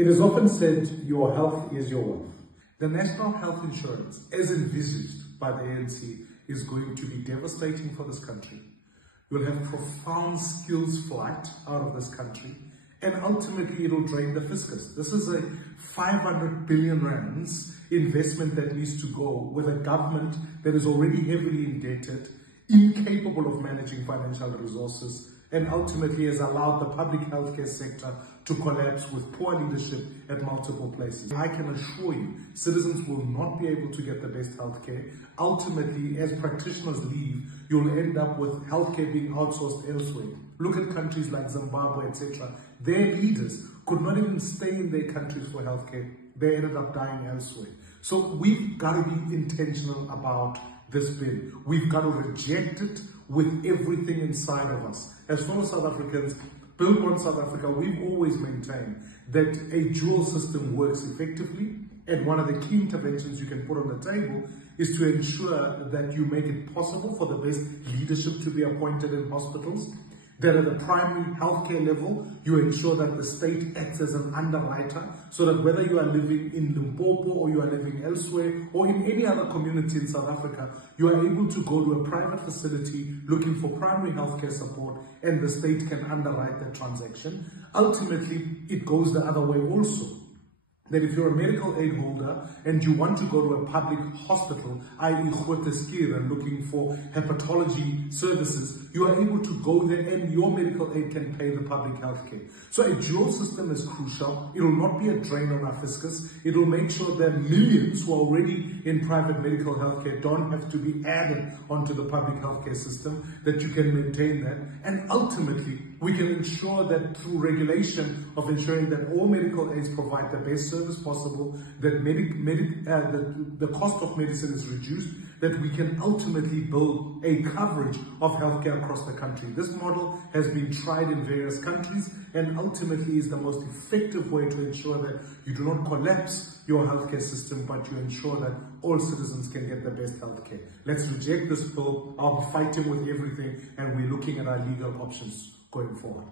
It is often said, your health is your wealth. The national health insurance, as envisaged by the ANC, is going to be devastating for this country. You'll have profound skills flight out of this country, and ultimately it will drain the fiscus. This is a 500 billion rands investment that needs to go with a government that is already heavily indebted, incapable of managing financial resources, and ultimately has allowed the public healthcare sector to collapse with poor leadership at multiple places. I can assure you, citizens will not be able to get the best healthcare. Ultimately, as practitioners leave, you'll end up with healthcare being outsourced elsewhere. Look at countries like Zimbabwe, etc. Their leaders could not even stay in their countries for healthcare. They ended up dying elsewhere. So we've got to be intentional about this bill. We've got to reject it with everything inside of us. As fellow South Africans, Build One South Africa, we've always maintained that a dual system works effectively, and one of the key interventions you can put on the table is to ensure that you make it possible for the best leadership to be appointed in hospitals, that at the primary healthcare level, you ensure that the state acts as an underwriter, so that whether you are living in Limpopo or you are living elsewhere or in any other community in South Africa, you are able to go to a private facility looking for primary healthcare support, and the state can underwrite that transaction. Ultimately, it goes the other way also. That if you're a medical aid holder and you want to go to a public hospital, i.e. and looking for hepatology services, you are able to go there and your medical aid can pay the public health care. So a dual system is crucial. It will not be a drain on our fiscus. It will make sure that millions who are already in private medical health care don't have to be added onto the public health care system, that you can maintain that. And ultimately, we can ensure that through regulation of ensuring that all medical aids provide the best service possible, that the cost of medicine is reduced, that we can ultimately build a coverage of healthcare across the country. This model has been tried in various countries and ultimately is the most effective way to ensure that you do not collapse your healthcare system, but you ensure that all citizens can get the best healthcare. Let's reject this bill. I'll be fighting with everything, and we're looking at our legal options going forward.